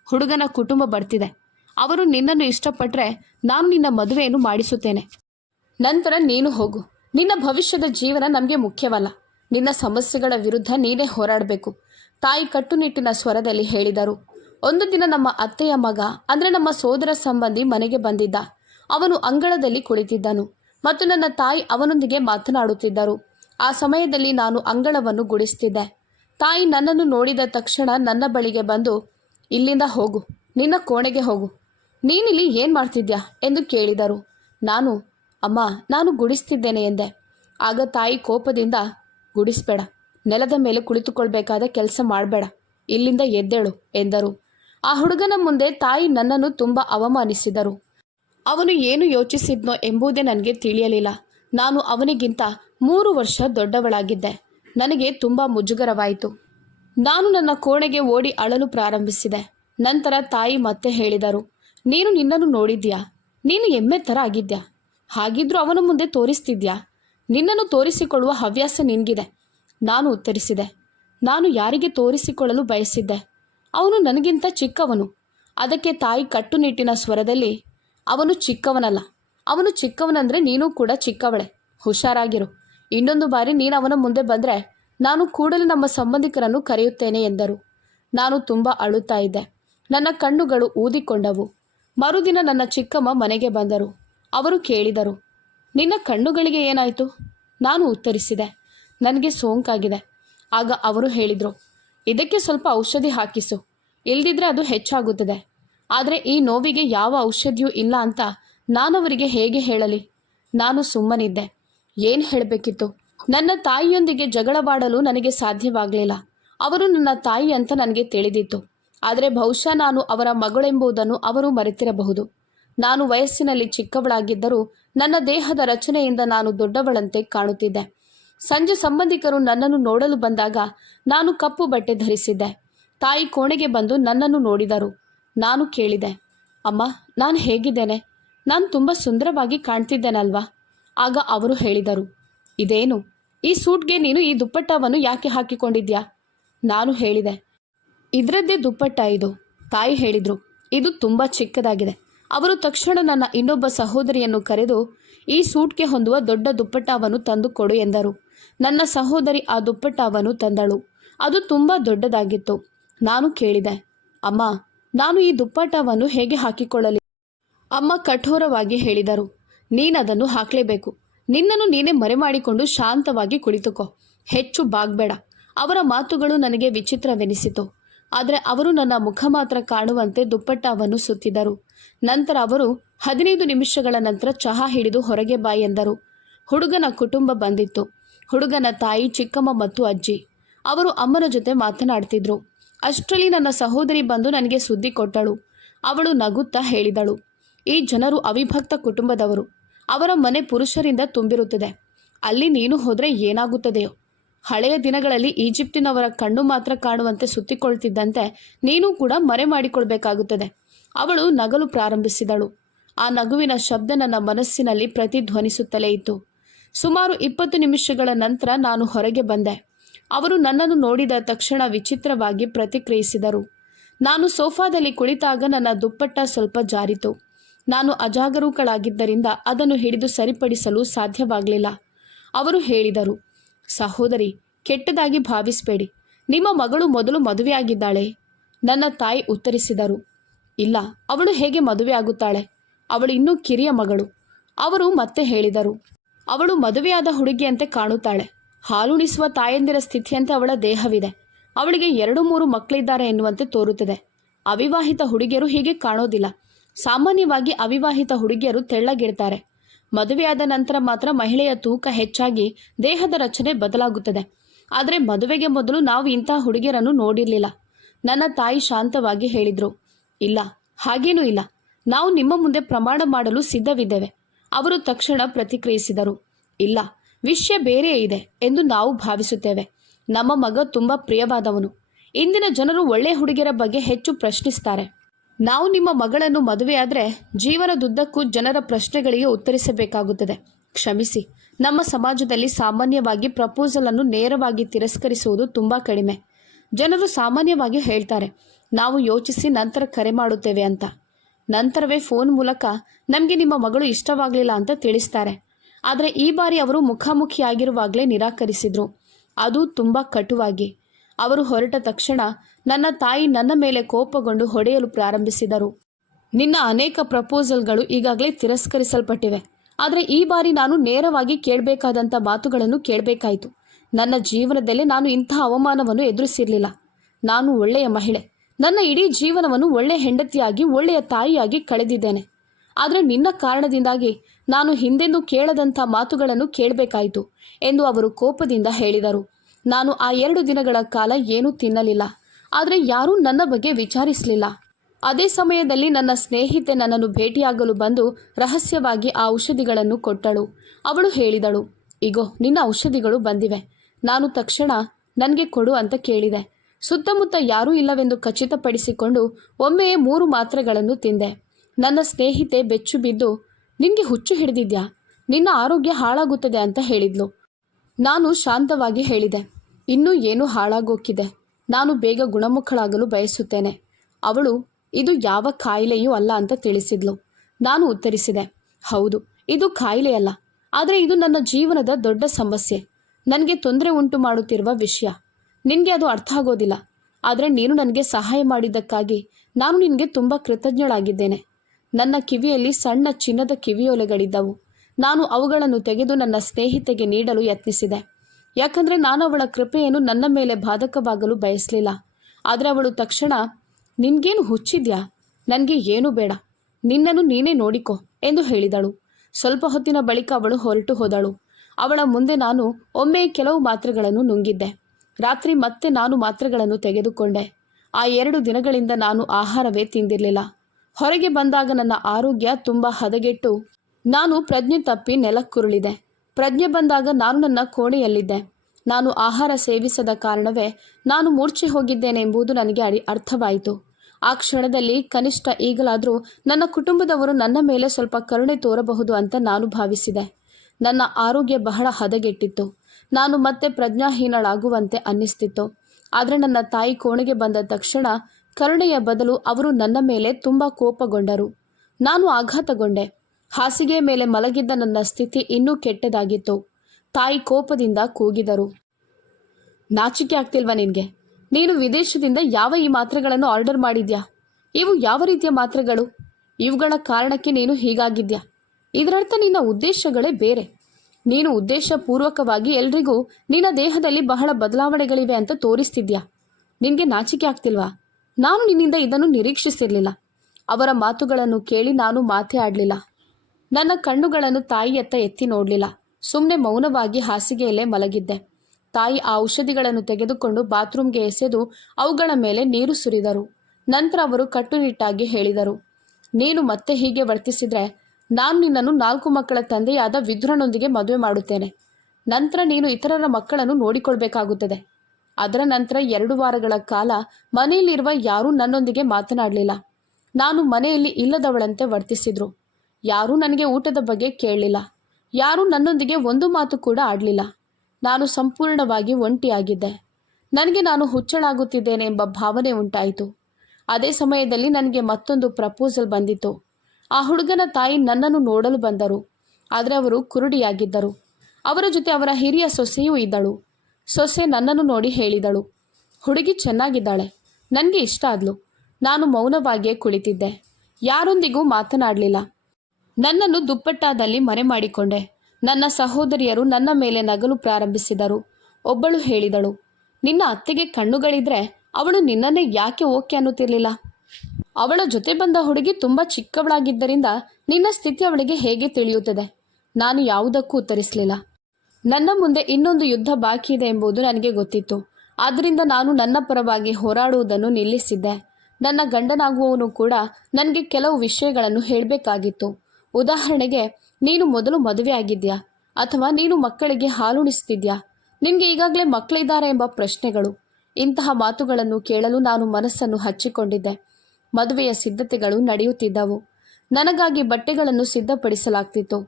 ಹುಡುಗನ ಕುಟುಂಬ ಬರ್ತಿದೆ. ಅವರು ನಿನ್ನನ್ನು ಇಷ್ಟಪಟ್ಟರೆ ನಾನು ನಿನ್ನ ಮದುವೆಯನ್ನು ಮಾಡಿಸುತ್ತೇನೆ. ನಂತರ ನೀನು ಹೋಗು. ನಿನ್ನ ಭವಿಷ್ಯದ ಜೀವನ ನಮಗೆ ಮುಖ್ಯವಲ್ಲ. ನಿನ್ನ ಸಮಸ್ಯೆಗಳ ವಿರುದ್ಧ ನೀನೇ ಹೋರಾಡಬೇಕು. ತಾಯಿ ಕಟ್ಟುನಿಟ್ಟಿನ ಸ್ವರದಲ್ಲಿ ಹೇಳಿದರು. ಒಂದು ದಿನ ನಮ್ಮ ಅತ್ತೆಯ ಮಗ, ಅಂದರೆ ನಮ್ಮ ಸೋದರ ಸಂಬಂಧಿ ಮನೆಗೆ ಬಂದಿದ್ದ. ಅವನು ಅಂಗಳದಲ್ಲಿ ಕುಳಿತಿದ್ದನು ಮತ್ತು ನನ್ನ ತಾಯಿ ಅವನೊಂದಿಗೆ ಮಾತನಾಡುತ್ತಿದ್ದರು. ಆ ಸಮಯದಲ್ಲಿ ನಾನು ಅಂಗಳವನ್ನು ಗುಡಿಸುತ್ತಿದ್ದೆ. ತಾಯಿ ನನ್ನನ್ನು ನೋಡಿದ ತಕ್ಷಣ ನನ್ನ ಬಳಿಗೆ ಬಂದು, ಇಲ್ಲಿಂದ ಹೋಗು, ನಿನ್ನ ಕೋಣೆಗೆ ಹೋಗು. ನೀನಿಲ್ಲಿ ಏನು ಮಾಡ್ತಿದ್ಯಾ ಎಂದು ಕೇಳಿದರು. ನಾನು, ಅಮ್ಮ, ನಾನು ಗುಡಿಸ್ತಿದ್ದೇನೆ ಎಂದೆ. ಆಗ ತಾಯಿ ಕೋಪದಿಂದ, ಗುಡಿಸ್ಬೇಡ, ನೆಲದ ಮೇಲೆ ಕುಳಿತುಕೊಳ್ಬೇಕಾದ ಕೆಲಸ ಮಾಡಬೇಡ, ಇಲ್ಲಿಂದ ಎದ್ದೇಳು ಎಂದರು. ಆ ಹುಡುಗನ ಮುಂದೆ ತಾಯಿ ನನ್ನನ್ನು ತುಂಬ ಅವಮಾನಿಸಿದರು. ಅವನು ಏನು ಯೋಚಿಸಿದ್ನೋ ಎಂಬುದೇ ನನಗೆ ತಿಳಿಯಲಿಲ್ಲ. ನಾನು ಅವನಿಗಿಂತ 3 ವರ್ಷ ದೊಡ್ಡವಳಾಗಿದ್ದೆ. ನನಗೆ ತುಂಬ ಮುಜುಗರವಾಯಿತು. ನಾನು ನನ್ನ ಕೋಣೆಗೆ ಓಡಿ ಅಳಲು ಪ್ರಾರಂಭಿಸಿದೆ. ನಂತರ ತಾಯಿ ಮತ್ತೆ ಹೇಳಿದರು, ನೀನು ನಿನ್ನನ್ನು ನೋಡಿದ್ಯಾ? ನೀನು ಎಮ್ಮೆ ಥರ ಆಗಿದ್ಯಾ? ಹಾಗಿದ್ರೂ ಅವನ ಮುಂದೆ ತೋರಿಸ್ತಿದ್ಯಾ? ನಿನ್ನನ್ನು ತೋರಿಸಿಕೊಳ್ಳುವ ಹವ್ಯಾಸ ನಿನಗಿದೆ. ನಾನು ಉತ್ತರಿಸಿದೆ, ನಾನು ಯಾರಿಗೆ ತೋರಿಸಿಕೊಳ್ಳಲು ಬಯಸಿದ್ದೆ? ಅವನು ನನಗಿಂತ ಚಿಕ್ಕವನು. ಅದಕ್ಕೆ ತಾಯಿ ಕಟ್ಟುನಿಟ್ಟಿನ ಸ್ವರದಲ್ಲಿ, ಅವನು ಚಿಕ್ಕವನಲ್ಲ. ಅವನು ಚಿಕ್ಕವನಂದರೆ ನೀನು ಕೂಡ ಚಿಕ್ಕವಳೆ. ಹುಷಾರಾಗಿರು. ಇನ್ನೊಂದು ಬಾರಿ ನೀನು ಅವನ ಮುಂದೆ ಬಂದರೆ ನಾನು ಕೂಡಲೇ ನಮ್ಮ ಸಂಬಂಧಿಕರನ್ನು ಕರೆಯುತ್ತೇನೆ ಎಂದರು. ನಾನು ತುಂಬ ಅಳುತ್ತಾ ಇದ್ದೆ. ನನ್ನ ಕಣ್ಣುಗಳು ಊದಿಕೊಂಡವು. ಮರುದಿನ ನನ್ನ ಚಿಕ್ಕಮ್ಮ ಮನೆಗೆ ಬಂದರು. ಅವರು ಕೇಳಿದರು, ನಿನ್ನ ಕಣ್ಣುಗಳಿಗೆ ಏನಾಯಿತು? ನಾನು ಉತ್ತರಿಸಿದೆ, ನನಗೆ ಸೋಂಕಾಗಿದೆ. ಆಗ ಅವರು ಹೇಳಿದರು, ಇದಕ್ಕೆ ಸ್ವಲ್ಪ ಔಷಧಿ ಹಾಕಿಸು, ಇಲ್ದಿದ್ರೆ ಅದು ಹೆಚ್ಚಾಗುತ್ತದೆ. ಆದರೆ ಈ ನೋವಿಗೆ ಯಾವ ಔಷಧಿಯೂ ಇಲ್ಲ ಅಂತ ನಾನವರಿಗೆ ಹೇಗೆ ಹೇಳಲಿ? ನಾನು ಸುಮ್ಮನಿದ್ದೆ. ಏನು ಹೇಳಬೇಕಿತ್ತು? ನನ್ನ ತಾಯಿಯೊಂದಿಗೆ ಜಗಳವಾಡಲು ನನಗೆ ಸಾಧ್ಯವಾಗಲಿಲ್ಲ. ಅವರು ನನ್ನ ತಾಯಿ ಅಂತ ನನಗೆ ತಿಳಿದಿತ್ತು. ಆದರೆ ಬಹುಶಃ ನಾನು ಅವರ ಮಗಳೆಂಬುದನ್ನು ಅವರು ಮರೆತಿರಬಹುದು. ನಾನು ವಯಸ್ಸಿನಲ್ಲಿ ಚಿಕ್ಕವಳಾಗಿದ್ದರೂ ನನ್ನ ದೇಹದ ರಚನೆಯಿಂದ ನಾನು ದೊಡ್ಡವಳಂತೆ ಕಾಣುತ್ತಿದ್ದೆ. ಸಂಜೆ ಸಂಬಂಧಿಕರು ನನ್ನನ್ನು ನೋಡಲು ಬಂದಾಗ ನಾನು ಕಪ್ಪು ಬಟ್ಟೆ ಧರಿಸಿದ್ದೆ. ತಾಯಿ ಕೋಣೆಗೆ ಬಂದು ನನ್ನನ್ನು ನೋಡಿದರು. ನಾನು ಕೇಳಿದೆ, ಅಮ್ಮ, ನಾನು ಹೇಗಿದ್ದೇನೆ? ನಾನು ತುಂಬ ಸುಂದರವಾಗಿ ಕಾಣ್ತಿದ್ದೇನಲ್ವಾ? ಆಗ ಅವರು ಹೇಳಿದರು, ಇದೇನು, ಈ ಸೂಟ್ಗೆ ನೀನು ಈ ದುಪ್ಪಟ್ಟವನ್ನು ಯಾಕೆ ಹಾಕಿಕೊಂಡಿದ್ಯಾ? ನಾನು ಹೇಳಿದೆ, ಇದರದ್ದೇ ದುಪ್ಪಟ್ಟ ಇದು. ತಾಯಿ ಹೇಳಿದರು, ಇದು ತುಂಬ ಚಿಕ್ಕದಾಗಿದೆ. ಅವರು ತಕ್ಷಣ ನನ್ನ ಇನ್ನೊಬ್ಬ ಸಹೋದರಿಯನ್ನು ಕರೆದು, ಈ ಸೂಟ್ಗೆ ಹೊಂದುವ ದೊಡ್ಡ ದುಪ್ಪಟ್ಟವನ್ನು ತಂದು ಕೊಡು ಎಂದರು. ನನ್ನ ಸಹೋದರಿ ಆ ದುಪ್ಪಟ್ಟವನ್ನು ತಂದಳು. ಅದು ತುಂಬ ದೊಡ್ಡದಾಗಿತ್ತು. ನಾನು ಕೇಳಿದೆ, ಅಮ್ಮ, ನಾನು ಈ ದುಪ್ಪಟ್ಟವನ್ನು ಹೇಗೆ ಹಾಕಿಕೊಳ್ಳಲಿ? ಅಮ್ಮ ಕಠೋರವಾಗಿ ಹೇಳಿದರು, ನೀನದನ್ನು ಹಾಕಲೇಬೇಕು. ನಿನ್ನನ್ನು ನೀನೇ ಮರೆಮಾಡಿಕೊಂಡು ಶಾಂತವಾಗಿ ಕುಳಿತುಕೋ. ಹೆಚ್ಚು ಬಾಗ್ಬೇಡ. ಅವರ ಮಾತುಗಳು ನನಗೆ ವಿಚಿತ್ರವೆನಿಸಿತು. ಆದರೆ ಅವರು ನನ್ನ ಮುಖ ಮಾತ್ರ ಕಾಣುವಂತೆ ದುಪ್ಪಟ್ಟವನ್ನು ಸುತ್ತಿದರು. ನಂತರ ಅವರು 15 ನಿಮಿಷಗಳ ನಂತರ ಚಹಾ ಹಿಡಿದು ಹೊರಗೆ ಬಾ ಎಂದರು. ಹುಡುಗನ ಕುಟುಂಬ ಬಂದಿತ್ತು. ಹುಡುಗನ ತಾಯಿ, ಚಿಕ್ಕಮ್ಮ ಮತ್ತು ಅಜ್ಜಿ. ಅವರು ಅಮ್ಮನ ಜೊತೆ ಮಾತನಾಡ್ತಿದ್ರು. ಅಷ್ಟರಲ್ಲಿ ನನ್ನ ಸಹೋದರಿ ಬಂದು ನನಗೆ ಸುದ್ದಿ ಕೊಟ್ಟಳು. ಅವಳು ನಗುತ್ತಾ ಹೇಳಿದಳು, ಈ ಜನರು ಅವಿಭಕ್ತ ಕುಟುಂಬದವರು. ಅವರ ಮನೆ ಪುರುಷರಿಂದ ತುಂಬಿರುತ್ತದೆ. ಅಲ್ಲಿ ನೀನು ಹೋದರೆ ಏನಾಗುತ್ತದೆಯೋ? ಹಳೆಯ ದಿನಗಳಲ್ಲಿ ಈಜಿಪ್ಟಿನವರ ಕಣ್ಣು ಮಾತ್ರ ಕಾಣುವಂತೆ ಸುತ್ತಿಕೊಳ್ತಿದ್ದಂತೆ ನೀನು ಕೂಡ ಮರೆ ಮಾಡಿಕೊಳ್ಬೇಕಾಗುತ್ತದೆ. ಅವಳು ನಗಲು ಪ್ರಾರಂಭಿಸಿದಳು. ಆ ನಗುವಿನ ಶಬ್ದ ನನ್ನ ಮನಸ್ಸಿನಲ್ಲಿ ಪ್ರತಿಧ್ವನಿಸುತ್ತಲೇ ಇತ್ತು. ಸುಮಾರು 20 ನಿಮಿಷಗಳ ನಂತರ ನಾನು ಹೊರಗೆ ಬಂದೆ. ಅವರು ನನ್ನನ್ನು ನೋಡಿದ ತಕ್ಷಣ ವಿಚಿತ್ರವಾಗಿ ಪ್ರತಿಕ್ರಿಯಿಸಿದರು. ನಾನು ಸೋಫಾದಲ್ಲಿ ಕುಳಿತಾಗ ನನ್ನ ದುಪ್ಪಟ್ಟ ಸ್ವಲ್ಪ ಜಾರಿತು. ನಾನು ಅಜಾಗರೂಕಳಾಗಿದ್ದರಿಂದ ಅದನ್ನು ಹಿಡಿದು ಸರಿಪಡಿಸಲು ಸಾಧ್ಯವಾಗಲಿಲ್ಲ. ಅವರು ಹೇಳಿದರು, ಸಹೋದರಿ, ಕೆಟ್ಟದಾಗಿ ಭಾವಿಸಬೇಡಿ. ನಿಮ್ಮ ಮಗಳು ಮೊದಲು ಮದುವೆಯಾಗಿದ್ದಾಳೆ? ನನ್ನ ತಾಯಿ ಉತ್ತರಿಸಿದರು, ಇಲ್ಲ, ಅವಳು ಹೇಗೆ ಮದುವೆಯಾಗುತ್ತಾಳೆ? ಅವಳು ಇನ್ನೂ ಕಿರಿಯ ಮಗಳು. ಅವರು ಮತ್ತೆ ಹೇಳಿದರು, ಅವಳು ಮದುವೆಯಾದ ಹುಡುಗಿಯಂತೆ ಕಾಣುತ್ತಾಳೆ. ಹಾಲುಣಿಸುವ ತಾಯಂದಿರ ಸ್ಥಿತಿಯಂತೆ ಅವಳ ದೇಹವಿದೆ. ಅವಳಿಗೆ 2-3 ಮಕ್ಕಳಿದ್ದಾರೆ ಎನ್ನುವಂತೆ ತೋರುತ್ತದೆ. ಅವಿವಾಹಿತ ಹುಡುಗಿಯರು ಹೀಗೆ ಕಾಣೋದಿಲ್ಲ. ಸಾಮಾನ್ಯವಾಗಿ ಅವಿವಾಹಿತ ಹುಡುಗಿಯರು ತೆಳ್ಳಗಿರ್ತಾರೆ. ಮದುವೆಯಾದ ನಂತರ ಮಾತ್ರ ಮಹಿಳೆಯ ತೂಕ ಹೆಚ್ಚಾಗಿ ದೇಹದ ರಚನೆ ಬದಲಾಗುತ್ತದೆ. ಆದರೆ ಮದುವೆಗೆ ಮೊದಲು ನಾವು ಇಂತಹ ಹುಡುಗಿಯರನ್ನು ನೋಡಿರಲಿಲ್ಲ. ನನ್ನ ತಾಯಿ ಶಾಂತವಾಗಿ ಹೇಳಿದರು, ಇಲ್ಲ, ಹಾಗೇನೂ ಇಲ್ಲ. ನಾವು ನಿಮ್ಮ ಮುಂದೆ ಪ್ರಮಾಣ ಮಾಡಲು ಸಿದ್ಧವಿದ್ದೇವೆ. ಅವರು ತಕ್ಷಣ ಪ್ರತಿಕ್ರಿಯಿಸಿದರು, ಇಲ್ಲ, ವಿಷಯ ಬೇರೆಯೇ ಇದೆ ಎಂದು ನಾವು ಭಾವಿಸುತ್ತೇವೆ. ನಮ್ಮ ಮಗ ತುಂಬ ಪ್ರಿಯವಾದವನು. ಇಂದಿನ ಜನರು ಒಳ್ಳೆಯ ಹುಡುಗಿಯರ ಬಗ್ಗೆ ಹೆಚ್ಚು ಪ್ರಶ್ನಿಸ್ತಾರೆ. ನಾವು ನಿಮ್ಮ ಮಗಳನ್ನು ಮದುವೆಯಾದರೆ ಜೀವನದುದ್ದಕ್ಕೂ ಜನರ ಪ್ರಶ್ನೆಗಳಿಗೆ ಉತ್ತರಿಸಬೇಕಾಗುತ್ತದೆ. ಕ್ಷಮಿಸಿ, ನಮ್ಮ ಸಮಾಜದಲ್ಲಿ ಸಾಮಾನ್ಯವಾಗಿ ಪ್ರಪೋಸಲ್ ಅನ್ನು ನೇರವಾಗಿ ತಿರಸ್ಕರಿಸುವುದು ತುಂಬ ಕಡಿಮೆ. ಜನರು ಸಾಮಾನ್ಯವಾಗಿ ಹೇಳ್ತಾರೆ, ನಾವು ಯೋಚಿಸಿ ನಂತರ ಕರೆ ಮಾಡುತ್ತೇವೆ ಅಂತ. ನಂತರವೇ ಫೋನ್ ಮೂಲಕ ನಮಗೆ ನಿಮ್ಮ ಮಗಳು ಇಷ್ಟವಾಗಲಿಲ್ಲ ಅಂತ ತಿಳಿಸ್ತಾರೆ. ಆದರೆ ಈ ಬಾರಿ ಅವರು ಮುಖಾಮುಖಿಯಾಗಿರುವಾಗಲೇ ನಿರಾಕರಿಸಿದರು. ಅದು ತುಂಬ ಕಟುವಾಗಿ. ಅವರು ಹೊರಟ ತಕ್ಷಣ ನನ್ನ ತಾಯಿ ನನ್ನ ಮೇಲೆ ಕೋಪಗೊಂಡು ಹೊಡೆಯಲು ಪ್ರಾರಂಭಿಸಿದರು. ನಿನ್ನ ಅನೇಕ ಪ್ರಪೋಸಲ್ಗಳು ಈಗಾಗಲೇ ತಿರಸ್ಕರಿಸಲ್ಪಟ್ಟಿವೆ. ಆದರೆ ಈ ಬಾರಿ ನಾನು ನೇರವಾಗಿ ಕೇಳಬೇಕಾದಂಥ ಮಾತುಗಳನ್ನು ಕೇಳಬೇಕಾಯಿತು. ನನ್ನ ಜೀವನದಲ್ಲೇ ನಾನು ಇಂತಹ ಅವಮಾನವನ್ನು ಎದುರಿಸಿರಲಿಲ್ಲ. ನಾನು ಒಳ್ಳೆಯ ಮಹಿಳೆ. ನನ್ನ ಇಡೀ ಜೀವನವನ್ನು ಒಳ್ಳೆಯ ಹೆಂಡತಿಯಾಗಿ, ಒಳ್ಳೆಯ ತಾಯಿಯಾಗಿ ಕಳೆದಿದ್ದೇನೆ. ಆದರೆ ನಿನ್ನ ಕಾರಣದಿಂದಾಗಿ ನಾನು ಹಿಂದೆಂದೂ ಕೇಳದಂಥ ಮಾತುಗಳನ್ನು ಕೇಳಬೇಕಾಯಿತು ಎಂದು ಅವರು ಕೋಪದಿಂದ ಹೇಳಿದರು. ನಾನು ಆ 2 ದಿನಗಳ ಕಾಲ ಏನೂ ತಿನ್ನಲಿಲ್ಲ. ಆದರೆ ಯಾರೂ ನನ್ನ ಬಗ್ಗೆ ವಿಚಾರಿಸಲಿಲ್ಲ. ಅದೇ ಸಮಯದಲ್ಲಿ ನನ್ನ ಸ್ನೇಹಿತೆ ನನ್ನನ್ನು ಭೇಟಿಯಾಗಲು ಬಂದು ರಹಸ್ಯವಾಗಿ ಆ ಔಷಧಿಗಳನ್ನು ಕೊಟ್ಟಳು. ಅವಳು ಹೇಳಿದಳು, ಇಗೋ ನಿನ್ನ ಔಷಧಿಗಳು ಬಂದಿವೆ. ನಾನು ತಕ್ಷಣ ನನಗೆ ಕೊಡು ಅಂತ ಕೇಳಿದೆ. ಸುತ್ತಮುತ್ತ ಯಾರೂ ಇಲ್ಲವೆಂದು ಖಚಿತಪಡಿಸಿಕೊಂಡು ಒಮ್ಮೆಯೇ 3 ಮಾತ್ರೆಗಳನ್ನು ತಿಂದೆ. ನನ್ನ ಸ್ನೇಹಿತೆ ಬೆಚ್ಚು ಬಿದ್ದು, ನಿನಗೆ ಹುಚ್ಚು ಹಿಡಿದಿದ್ಯಾ? ನಿನ್ನ ಆರೋಗ್ಯ ಹಾಳಾಗುತ್ತದೆ ಅಂತ ಹೇಳಿದ್ಲು. ನಾನು ಶಾಂತವಾಗಿ ಹೇಳಿದೆ, ಇನ್ನೂ ಏನೂ ಹಾಳಾಗೋಕ್ಕಿದೆ. ನಾನು ಬೇಗ ಗುಣಮುಖಳಾಗಲು ಬಯಸುತ್ತೇನೆ. ಅವಳು, ಇದು ಯಾವ ಕಾಯಿಲೆಯೂ ಅಲ್ಲ ಅಂತ ತಿಳಿಸಿದ್ಲು. ನಾನು ಉತ್ತರಿಸಿದೆ, ಹೌದು, ಇದು ಕಾಯಿಲೆಯಲ್ಲ. ಆದರೆ ಇದು ನನ್ನ ಜೀವನದ ದೊಡ್ಡ ಸಮಸ್ಯೆ. ನನಗೆ ತೊಂದರೆ ಉಂಟು ಮಾಡುತ್ತಿರುವ ವಿಷಯ. ನಿನಗೆ ಅದು ಅರ್ಥ ಆಗೋದಿಲ್ಲ. ಆದರೆ ನೀನು ನನಗೆ ಸಹಾಯ ಮಾಡಿದ್ದಕ್ಕಾಗಿ ನಾನು ನಿನಗೆ ತುಂಬ ಕೃತಜ್ಞಳಾಗಿದ್ದೇನೆ. ನನ್ನ ಕಿವಿಯಲ್ಲಿ ಸಣ್ಣ ಚಿನ್ನದ ಕಿವಿಯೋಲೆಗಳಿದ್ದವು. ನಾನು ಅವುಗಳನ್ನು ತೆಗೆದು ನನ್ನ ಸ್ನೇಹಿತೆಗೆ ನೀಡಲು ಯತ್ನಿಸಿದೆ. ಯಾಕಂದರೆ ನಾನು ಅವಳ ಕೃಪೆಯನ್ನು ನನ್ನ ಮೇಲೆ ಬಾಧಕವಾಗಲು ಬಯಸಲಿಲ್ಲ. ಆದರೆ ಅವಳು ತಕ್ಷಣ, ನಿನ್ಗೇನು ಹುಚ್ಚಿದ್ಯಾ? ನನಗೆ ಏನೂ ಬೇಡ, ನಿನ್ನನ್ನು ನೀನೇ ನೋಡಿಕೊ ಎಂದು ಹೇಳಿದಳು. ಸ್ವಲ್ಪ ಹೊತ್ತಿನ ಬಳಿಕ ಅವಳು ಹೊರಟು ಹೋದಳು. ಅವಳ ಮುಂದೆ ನಾನು ಒಮ್ಮೆ ಕೆಲವು ಮಾತ್ರೆಗಳನ್ನು ನುಂಗಿದ್ದೆ. ರಾತ್ರಿ ಮತ್ತೆ ನಾನು ಮಾತ್ರೆಗಳನ್ನು ತೆಗೆದುಕೊಂಡೆ. ಆ 2 ದಿನಗಳಿಂದ ನಾನು ಆಹಾರವೇ ತಿಂದಿರಲಿಲ್ಲ. ಹೊರಗೆ ಬಂದಾಗ ನನ್ನ ಆರೋಗ್ಯ ತುಂಬ ಹದಗೆಟ್ಟು ನಾನು ಪ್ರಜ್ಞೆ ತಪ್ಪಿ ನೆಲಕ್ಕುರುಳಿದೆ. ಪ್ರಜ್ಞೆ ಬಂದಾಗ ನಾನು ನನ್ನ ಕೋಣೆಯಲ್ಲಿದ್ದೆ. ನಾನು ಆಹಾರ ಸೇವಿಸದ ಕಾರಣವೇ ನಾನು ಮೂರ್ಛೆ ಹೋಗಿದ್ದೇನೆ ಎಂಬುದು ನನಗೆ ಅರ್ಥವಾಯಿತು. ಆ ಕ್ಷಣದಲ್ಲಿ ಕನಿಷ್ಠ ಈಗಲಾದರೂ ನನ್ನ ಕುಟುಂಬದವರು ನನ್ನ ಮೇಲೆ ಸ್ವಲ್ಪ ಕರುಣೆ ತೋರಬಹುದು ಅಂತ ನಾನು ಭಾವಿಸಿದೆ. ನನ್ನ ಆರೋಗ್ಯ ಬಹಳ ಹದಗೆಟ್ಟಿತ್ತು. ನಾನು ಮತ್ತೆ ಪ್ರಜ್ಞಾಹೀನಳಾಗುವಂತೆ ಅನ್ನಿಸ್ತಿತ್ತು. ಆದರೆ ನನ್ನ ತಾಯಿ ಕೋಣೆಗೆ ಬಂದ ತಕ್ಷಣ ಕರುಣೆಯ ಬದಲು ಅವರು ನನ್ನ ಮೇಲೆ ತುಂಬ ಕೋಪಗೊಂಡರು. ನಾನು ಆಘಾತಗೊಂಡೆ. ಹಾಸಿಗೆಯ ಮೇಲೆ ಮಲಗಿದ್ದ ನನ್ನ ಸ್ಥಿತಿ ಇನ್ನೂ ಕೆಟ್ಟದಾಗಿತ್ತು. ತಾಯಿ ಕೋಪದಿಂದ ಕೂಗಿದರು. ನಾಚಿಕೆ ಆಗ್ತಿಲ್ವಾ ನಿನಗೆ? ನೀನು ವಿದೇಶದಿಂದ ಯಾವ ಈ ಮಾತ್ರೆಗಳನ್ನು ಆರ್ಡರ್ ಮಾಡಿದ್ಯಾ? ಇವು ಯಾವ ರೀತಿಯ ಮಾತ್ರೆಗಳು? ಇವುಗಳ ಕಾರಣಕ್ಕೆ ನೀನು ಹೀಗಾಗಿದ್ಯಾ? ಇದರರ್ಥ ನಿನ್ನ ಉದ್ದೇಶಗಳೇ ಬೇರೆ. ನೀನು ಉದ್ದೇಶಪೂರ್ವಕವಾಗಿ ಎಲ್ರಿಗೂ ನಿನ್ನ ದೇಹದಲ್ಲಿ ಬಹಳ ಬದಲಾವಣೆಗಳಿವೆ ಅಂತ ತೋರಿಸ್ತಿದ್ಯಾ. ನಿನಗೆ ನಾಚಿಕೆ ಆಗ್ತಿಲ್ವಾ? ನಾನು ನಿನ್ನಿಂದ ಇದನ್ನು ನಿರೀಕ್ಷಿಸಿರಲಿಲ್ಲ. ಅವರ ಮಾತುಗಳನ್ನು ಕೇಳಿ ನಾನು ಮಾತೇ ಆಡಲಿಲ್ಲ. ನನ್ನ ಕಣ್ಣುಗಳನ್ನು ತಾಯಿಯತ್ತ ಎತ್ತಿ ನೋಡಲಿಲ್ಲ. ಸುಮ್ಮನೆ ಮೌನವಾಗಿ ಹಾಸಿಗೆಯಲ್ಲೇ ಮಲಗಿದ್ದೆ. ತಾಯಿ ಆ ಔಷಧಿಗಳನ್ನು ತೆಗೆದುಕೊಂಡು ಬಾತ್ರೂಮ್ಗೆ ಎಸೆದು ಅವುಗಳ ಮೇಲೆ ನೀರು ಸುರಿದರು. ನಂತರ ಅವರು ಕಟ್ಟುನಿಟ್ಟಾಗಿ ಹೇಳಿದರು, ನೀನು ಮತ್ತೆ ಹೀಗೆ ವರ್ತಿಸಿದ್ರೆ ನಾನು ನಿನ್ನನ್ನು 4 ಮಕ್ಕಳ ತಂದೆಯಾದ ವಿದುರನೊಂದಿಗೆ ಮದುವೆ ಮಾಡುತ್ತೇನೆ. ನಂತರ ನೀನು ಇತರರ ಮಕ್ಕಳನ್ನು ನೋಡಿಕೊಳ್ಬೇಕಾಗುತ್ತದೆ. ಅದರ ನಂತರ 2 ವಾರಗಳ ಕಾಲ ಮನೆಯಲ್ಲಿರುವ ಯಾರೂ ನನ್ನೊಂದಿಗೆ ಮಾತನಾಡಲಿಲ್ಲ. ನಾನು ಮನೆಯಲ್ಲಿ ಇಲ್ಲದವಳಂತೆ ವರ್ತಿಸಿದ್ರು. ಯಾರೂ ನನಗೆ ಊಟದ ಬಗ್ಗೆ ಕೇಳಲಿಲ್ಲ. ಯಾರೂ ನನ್ನೊಂದಿಗೆ ಒಂದು ಮಾತು ಕೂಡ ಆಡಲಿಲ್ಲ. ನಾನು ಸಂಪೂರ್ಣವಾಗಿ ಒಂಟಿಯಾಗಿದ್ದೆ. ನನಗೆ ನಾನು ಹುಚ್ಚಳಾಗುತ್ತಿದ್ದೇನೆ ಎಂಬ ಭಾವನೆ ಉಂಟಾಯಿತು. ಅದೇ ಸಮಯದಲ್ಲಿ ನನಗೆ ಮತ್ತೊಂದು ಪ್ರಪೋಸಲ್ ಬಂದಿತ್ತು. ಆ ಹುಡುಗನ ತಾಯಿ ನನ್ನನ್ನು ನೋಡಲು ಬಂದರು. ಆದರೆ ಅವರು ಕುರುಡಿಯಾಗಿದ್ದರು. ಅವರ ಜೊತೆ ಅವರ ಹಿರಿಯ ಸೊಸೆಯೂ ಇದ್ದಳು. ಸೊಸೆ ನನ್ನನ್ನು ನೋಡಿ ಹೇಳಿದಳು, ಹುಡುಗಿ ಚೆನ್ನಾಗಿದ್ದಾಳೆ, ನನಗೆ ಇಷ್ಟ ಆದ್ಲು. ನಾನು ಮೌನವಾಗಿಯೇ ಕುಳಿತಿದ್ದೆ. ಯಾರೊಂದಿಗೂ ಮಾತನಾಡಲಿಲ್ಲ. ನನ್ನನ್ನು ದುಪ್ಪಟ್ಟಾದಲ್ಲಿ ಮರೆ ಮಾಡಿಕೊಂಡೆ. ನನ್ನ ಸಹೋದರಿಯರು ನನ್ನ ಮೇಲೆ ನಗಲು ಪ್ರಾರಂಭಿಸಿದರು. ಒಬ್ಬಳು ಹೇಳಿದಳು, ನಿನ್ನ ಅತ್ತೆಗೆ ಕಣ್ಣುಗಳಿದ್ರೆ ಅವಳು ನಿನ್ನನ್ನೇ ಯಾಕೆ ಓಕೆ ಅನ್ನುತ್ತಿರಲಿಲ್ಲ? ಅವಳ ಜೊತೆ ಬಂದ ಹುಡುಗಿ ತುಂಬ ಚಿಕ್ಕವಳಾಗಿದ್ದರಿಂದ ನಿನ್ನ ಸ್ಥಿತಿ ಅವಳಿಗೆ ಹೇಗೆ ತಿಳಿಯುತ್ತದೆ? ನಾನು ಯಾವುದಕ್ಕೂ ಉತ್ತರಿಸಲಿಲ್ಲ. ನನ್ನ ಮುಂದೆ ಇನ್ನೊಂದು ಯುದ್ಧ ಬಾಕಿ ಇದೆ ಎಂಬುದು ನನಗೆ ಗೊತ್ತಿತ್ತು. ಆದ್ದರಿಂದ ನಾನು ನನ್ನ ಪರವಾಗಿ ಹೋರಾಡುವುದನ್ನು ನಿಲ್ಲಿಸಿದ್ದೆ. ನನ್ನ ಗಂಡನಾಗುವವನು ಕೂಡ ನನಗೆ ಕೆಲವು ವಿಷಯಗಳನ್ನು ಹೇಳಬೇಕಾಗಿತ್ತು. ಉದಾಹರಣೆಗೆ, ನೀನು ಮೊದಲು ಮದುವೆ ಆಗಿದ್ಯಾ ಅಥವಾ ನೀನು ಮಕ್ಕಳಿಗೆ ಹಾಲುಣಿಸ್ತಿದ್ಯಾ? ನಿನಗೆ ಈಗಾಗಲೇ ಮಕ್ಕಳಿದ್ದಾರೆ ಎಂಬ ಪ್ರಶ್ನೆಗಳು. ಇಂತಹ ಮಾತುಗಳನ್ನು ಕೇಳಲು ನಾನು ಮನಸ್ಸನ್ನು ಹಚ್ಚಿಕೊಂಡಿದ್ದೆ. ಮದುವೆಯ ಸಿದ್ಧತೆಗಳು ನಡೆಯುತ್ತಿದ್ದವು. ನನಗಾಗಿ ಬಟ್ಟೆಗಳನ್ನು ಸಿದ್ಧಪಡಿಸಲಾಗ್ತಿತ್ತು.